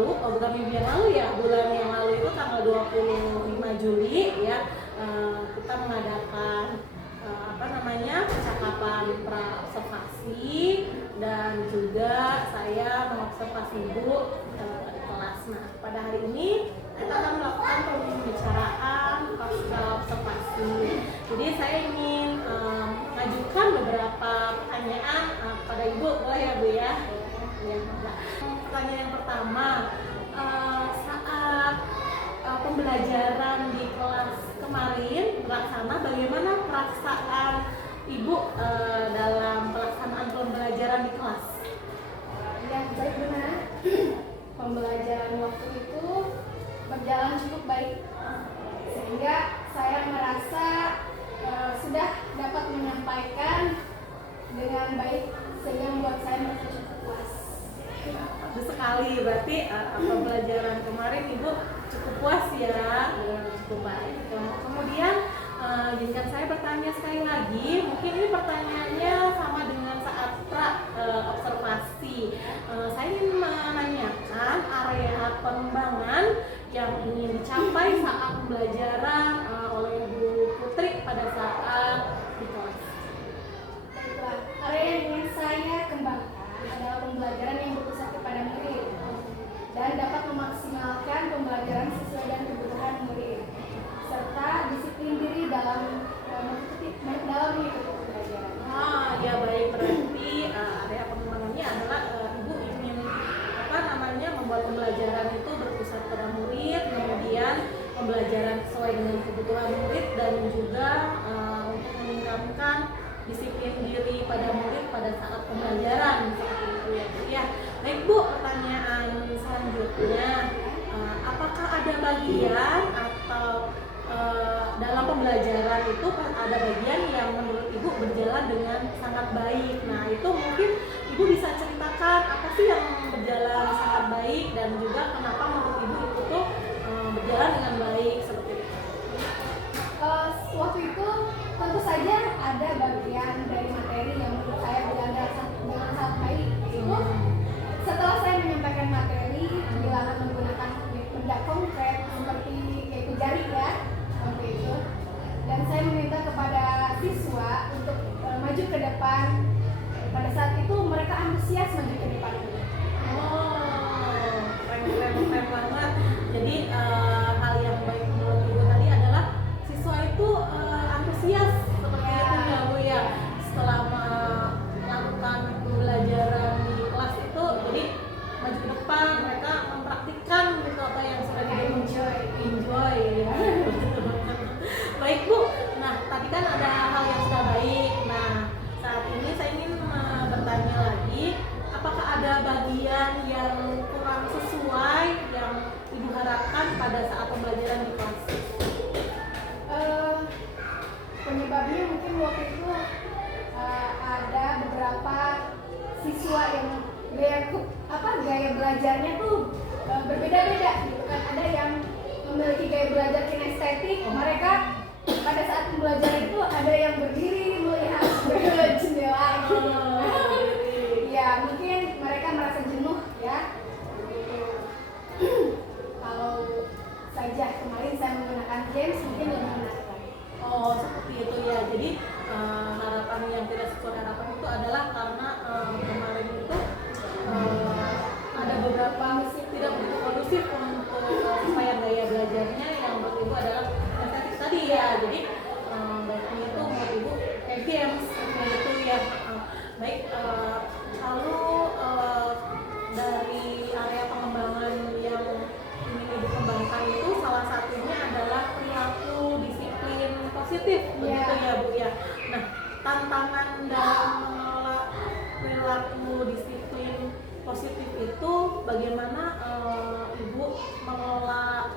lalu, bukan minggu yang lalu ya, bulan yang lalu itu tanggal 25 Juli ya, kita mengadakan percakapan pra-observasi, dan juga saya mengobservasi ibu di kelas. Nah, pada hari ini kita akan melakukan pembicaraan pasca observasi. Jadi saya ingin mengajukan beberapa pertanyaan pada ibu, boleh ya bu ya? Ya, pertanyaan yang pertama, saat pembelajaran di kelas kemarin terlaksana, bagaimana perasaan ibu dalam pelaksanaan pembelajaran di kelas? Ya, baik benar. Pembelajaran waktu itu berjalan cukup baik, sehingga saya merasa sudah dapat menyampaikan dengan baik, sehingga membuat saya merasa cukup puas. Bagus sekali, berarti pembelajaran kemarin ibu cukup puas ya, cukup baik. Kemudian izinkan saya bertanya sekali lagi, mungkin ini pertanyaannya sama dengan saat observasi. Saya ingin menanyakan area pengembangan yang ingin dicapai saat pembelajaran oleh Bu Putri pada saat di kelas. Baiklah, area yang ingin saya kembangkan adalah pembelajaran yang berpusat kepada murid dan dapat memaksimalkan pembelajaran sesuai dengan kebutuhan murid, serta disiplin diri dalam mengikuti pembelajaran. Ya baik, berarti area pengembangannya adalah ibu ingin membuat pembelajaran itu berpusat pada murid, kemudian pembelajaran sesuai dengan kebutuhan murid, dan juga untuk meningkatkan disiplin diri pada murid pada saat pembelajaran, seperti itu ya Bu ya. Baik Bu, pertanyaan selanjutnya, apakah ada bagian atau dalam pembelajaran itu ada bagian yang menurut ibu berjalan dengan sangat baik? Nah, itu mungkin ibu bisa ceritakan apa sih yang berjalan sangat baik, dan juga kenapa menurut ibu itu tuh berjalan dengan baik seperti itu. Waktu itu tentu saja ada bagian dari materi yang menurut saya berjalan dengan sangat baik. Itu setelah saya menyampaikan materi dengan menggunakan benda konkret seperti yaitu jari ya, seperti itu, dan saya meminta kepada siswa untuk maju ke depan. Pada saat itu mereka antusias maju ke depan. Keren banget. Jadi hal yang baik menurut ibu tadi adalah siswa itu antusias seperti itu ya Bu ya. Setelah melakukan pembelajaran di kelas itu, jadi maju ke depan, mereka mempraktikkan gitu apa yang sudah enjoy ya. Baik Bu, nah tadi kan ada hal yang sudah baik. Nah, saat ini saya ingin bertanya lagi, apakah ada bagian yang kurang sesuai yang ibu harapkan pada saat pembelajaran di kelas? Penyebabnya mungkin waktu itu ada beberapa siswa yang gaya belajarnya tuh berbeda-beda gitu kan. Ada yang memiliki gaya belajar kinestetik, mereka pada saat pembelajaran itu ada yang berdiri melihat jendela gitu. Ya, mungkin mereka merasa jenuh ya. Kalau saja kemarin saya menggunakan games mungkin lebih menarik. Seperti itu ya. Jadi harapan yang tidak sesuai harapan itu adalah karena kemarin itu ada beberapa tidak kondusif untuk supaya gaya belajarnya yang menurut ibu adalah estetik tadi ya. Jadi baiknya itu menurut ibu kayak games seperti itu ya. Baik, lalu dari area pengembangan yang ingin ibu kembangkan itu salah satunya adalah perilaku disiplin positif, begitu ya Bu ya. Nah, tantangan dalam mengelola perilaku disiplin positif itu bagaimana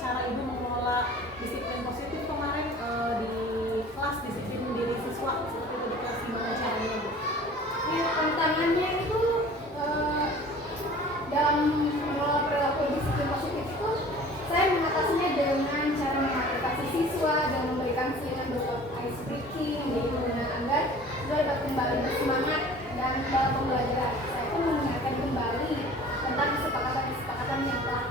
cara ibu mengelola disiplin positif kemarin di kelas, disiplin diri siswa seperti itu di kelas, gimana caranya Bu? Ya, tantangannya itu dalam mengelola perilaku disiplin positif itu saya mengatasinya dengan cara mengaplikasi siswa dan memberikan selingan berupa ice breaking gitu, agar siswa dapat kembali bersemangat dan dalam pembelajaran. Saya pun mengingatkan kembali tentang kesepakatan yang telah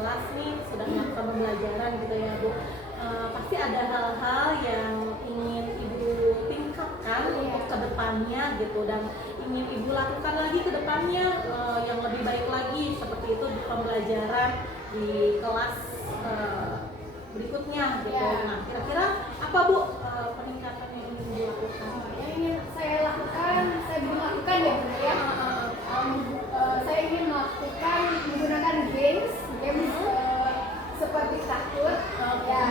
kelas nih sudah melakukan pembelajaran gitu ya Bu, pasti ada hal-hal yang ingin Ibu tingkatkan untuk kedepannya gitu, dan ingin Ibu lakukan lagi ke depannya yang lebih baik lagi seperti itu di pembelajaran di kelas berikutnya gitu. Nah, kira-kira apa Bu peningkatan yang ingin Ibu lakukan? Yang ingin saya lakukan, saya belum lakukan ya Bunda ya. Saya ingin melakukan menggunakan games seperti Kahoot, ya.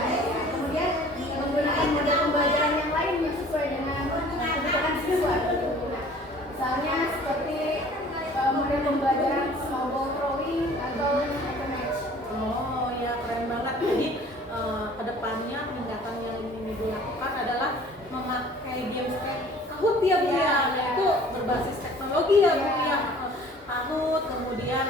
Kemudian menggunakan model pembelajaran yang lain yang sesuai dengan kebutuhan siswa. Nah, misalnya seperti model pembelajaran snowball throwing atau match. Oh ya, keren banget. Jadi kedepannya peningkatan yang ingin Ibu lakukan adalah memakai games Kahoot ya Bu ya, itu berbasis teknologi ya Bu ya. Kahoot, kemudian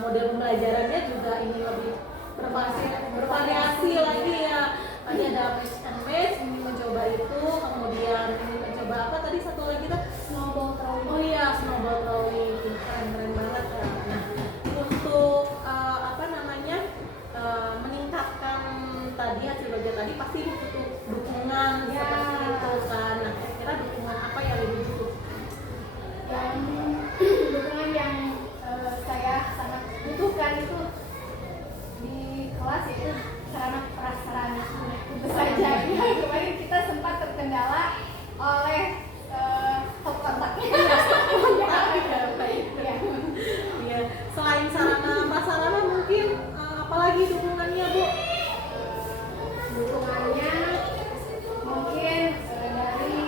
model pembelajarannya juga ini lebih bervariasi lagi ya. Tadi ada match and match, ini mencoba itu, kemudian ini mencoba apa tadi satu lagi tuh? Snowball throwing. Oh iya, snowball throwing, keren banget ya. Nah, untuk apa namanya meningkatkan tadi hasil belajar tadi pasti butuh dukungan seperti itu kan. Nah, kira-kira dukungan apa yang Ibu butuh? Yang dukungan yang saya sangat butuhkan itu di kelas itu sarana prasarana tentu saja. Kemarin kita sempat terkendala oleh top kontaknya. Iya, selain sarana prasarana mungkin apalagi dukungannya Bu? Dukungannya mungkin dari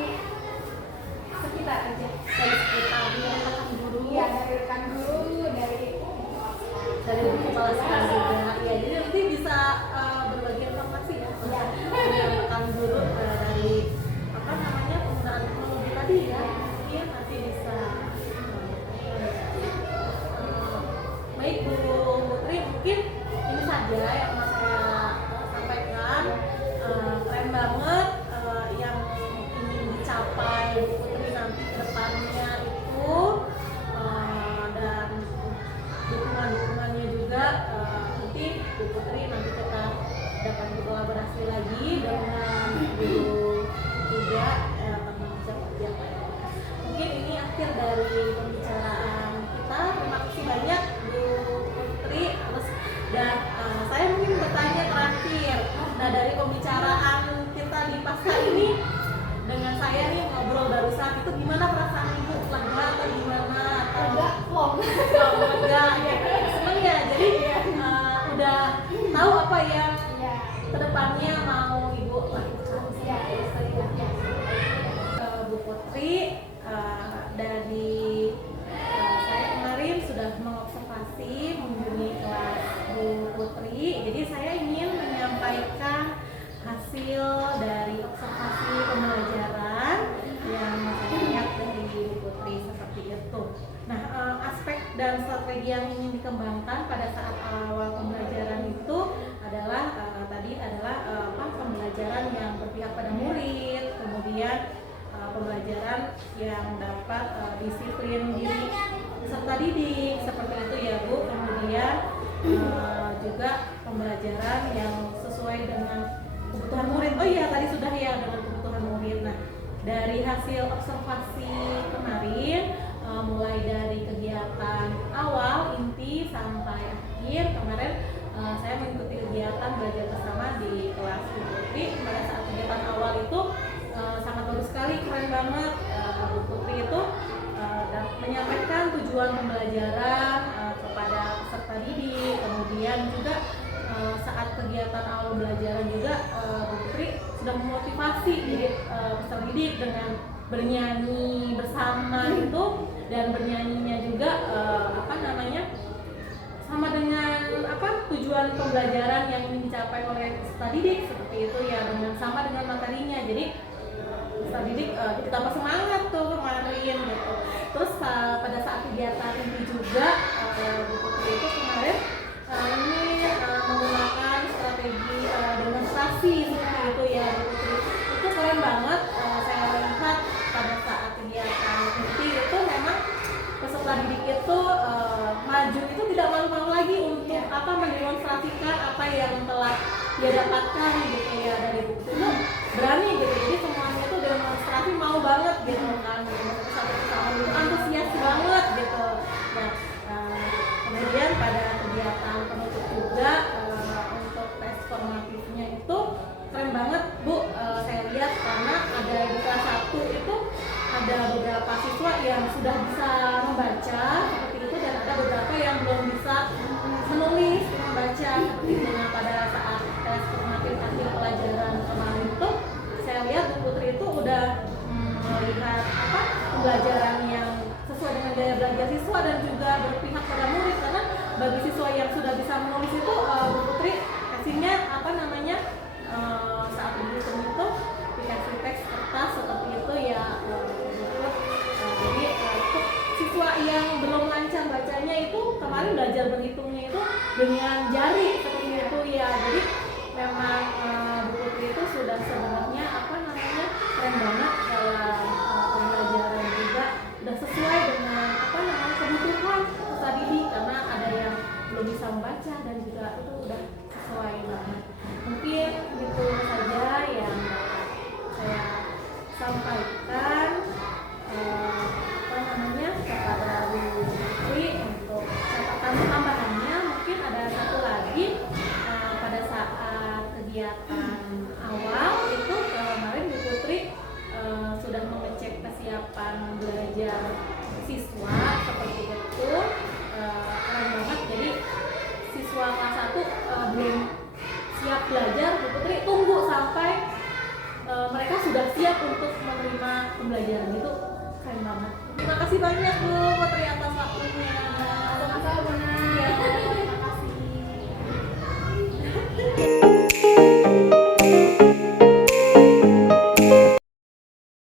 sekitar aja. Dari sekitar, dari rekan guru, Iya, dari rekan guru, dari kepala sekolah juga. Ya, jadi nanti bisa berbagi informasi ya dengan rekan guru dari apa namanya penggunaan teknologi tadi ya. Mungkin nanti bisa. Baik Bu Putri, mungkin ini saja yang mau saya sampaikan. Keren banget yang ingin dicapai Bu Putri nanti ke depannya itu, dan dukungannya juga nanti Bu Putri nanti kita dapat berkolaborasi lagi dengan Bu juga teman kerja. Mungkin ini akhir dari pembicaraan kita. Terima kasih banyak Bu Putri. Dan saya mungkin bertanya terakhir. Nah, dari pembicaraan kita di pasca ini dengan saya nih ngobrol barusan itu gimana perasaan Ibu? Lega atau gimana? Atau lega ya? Seneng ya? Jadi udah tahu apa yang kedepannya mau Ibu lakukan. Bu Putri, dari saya kemarin sudah mengobservasi mengunjungi kelas Bu Putri, jadi saya ingin menyampaikan hasil dari observasi pembelajaran yang saya lihat dari Bu Putri seperti itu. Nah, aspek dan strategi yang ingin dikembangkan pada saat awal pembelajaran itu adalah pembelajaran yang berpihak pada murid, kemudian pembelajaran yang dapat disiplin diri peserta didik seperti itu ya Bu. Kemudian juga pembelajaran yang sesuai dengan kebutuhan murid. Oh iya, tadi sudah ya, dengan kebutuhan murid. Nah, dari hasil observasi kemarin, mulai dari kegiatan awal inti sampai akhir kemarin, saya mengikuti kegiatan belajar bersama di kelas Bu Putri. Pada saat kegiatan awal itu sangat bagus sekali, keren banget. Bu Putri itu menyampaikan tujuan pembelajaran kepada peserta didik. Kemudian juga saat kegiatan awal pembelajaran juga Bu Putri sudah memotivasi peserta didik dengan bernyanyi bersama itu, dan bernyanyinya juga sama dengan tujuan pembelajaran yang ingin dicapai oleh peserta didik seperti itu ya, sama dengan materinya. Jadi peserta didik jadi tambah semangat tuh kemarin gitu. Terus pada saat kegiatan ini juga Bu Putri itu kemarin ini menggunakan strategi demonstrasi seperti itu ya Bu Putri. Itu keren banget. Saya lihat pada saat kegiatan inti itu memang peserta didik itu maju itu tidak malu-malu lagi untuk mendemonstrasikan mendemonstrasikan apa yang telah dia dapatkan gitu ya dari buku itu, berani gitu. Jadi semuanya itu demonstrasi mau banget gitu kan, gitu. Satu sama itu antusias banget gitu. Nah, kemudian pada kegiatan penutup juga untuk tes formatifnya itu keren banget Bu, saya lihat karena ada di kelas 1 itu ada beberapa siswa yang sudah bisa membaca seperti itu, dan ada beberapa yang belum bisa menulis membaca seperti itu. Nah, pada saat tes formatif akhir pelajaran kemarin itu saya lihat Bu Putri itu udah melihat apa pembelajaran yang sesuai dengan gaya belajar siswa dan juga berpihak pada murid, karena bagi siswa yang sudah bisa menulis itu Bu Putri kasihnya apa namanya saat dihitung itu dikasih teks kertas seperti itu ya jadi untuk siswa yang belum lancar bacanya itu kemarin belajar berhitungnya itu dengan jari seperti itu ya. Jadi memang Bu Putri itu sudah sebenarnya apa namanya keren banget dalam pembelajaran juga, udah sesuai dengan apa namanya kebutuhan peserta didik, karena ada yang belum bisa membaca dan juga itu udah sesuai banget. Mungkin gitu saja yang saya sampaikan apa namanya kepada Bu Putri. Untuk catatan tambahannya mungkin ada satu lagi, pada saat kegiatan awal itu kemarin Bu Putri sudah mengecek kesiapan belajar siswa seperti itu, keren banget. Jadi siswa kelas 1 belum siap belajar, Bu Putri tunggu sampai mereka sudah siap untuk menerima pembelajaran itu, keren banget. Terima kasih banyak Bu Putri atas waktunya. Sama-sama.